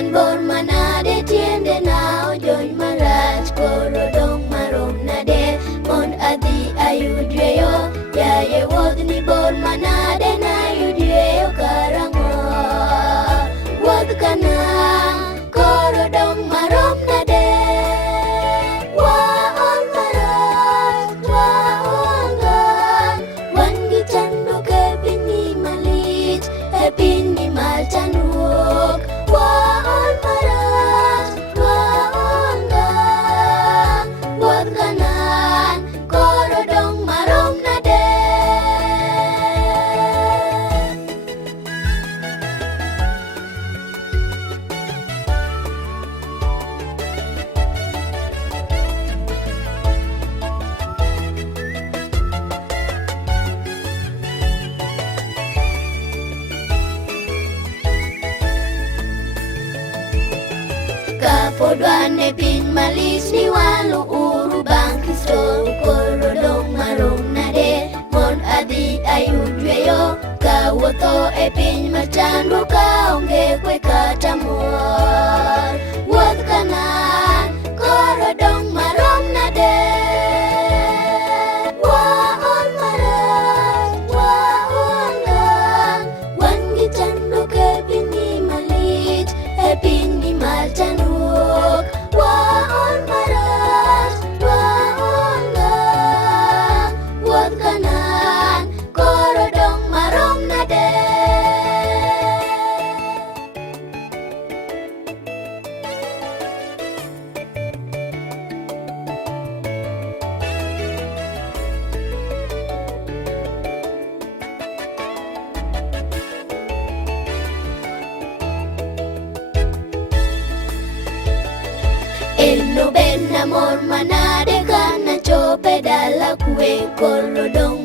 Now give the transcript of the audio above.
An bor manade tiende na ojony marach koro dong marom nade mond adhi ayud yweyo yaye wuodh ni bor manade na yud yweyo karang'o wuodh kana koro dong marom nade waol marach waongan wan gi chandruok e pinyni malich e pinyni mar chandruok waol marach waongan wuodh kanan koro dong marom nade. Kapod wan e piny malich ni waluuru bang' Kristo koro dong marom nade mond adhi ayud yweyo kawuotho e piny mar chandruok kaonge kwe kata mor wuodh kanan koro dong marom nade waol marach waongan wan gi chandruok e pinyni malich e pinyni mar chandruok waol marach waongan wuodh kanan koro dong marom nade. Eno ben amor manade kana chope dala kwe koro dong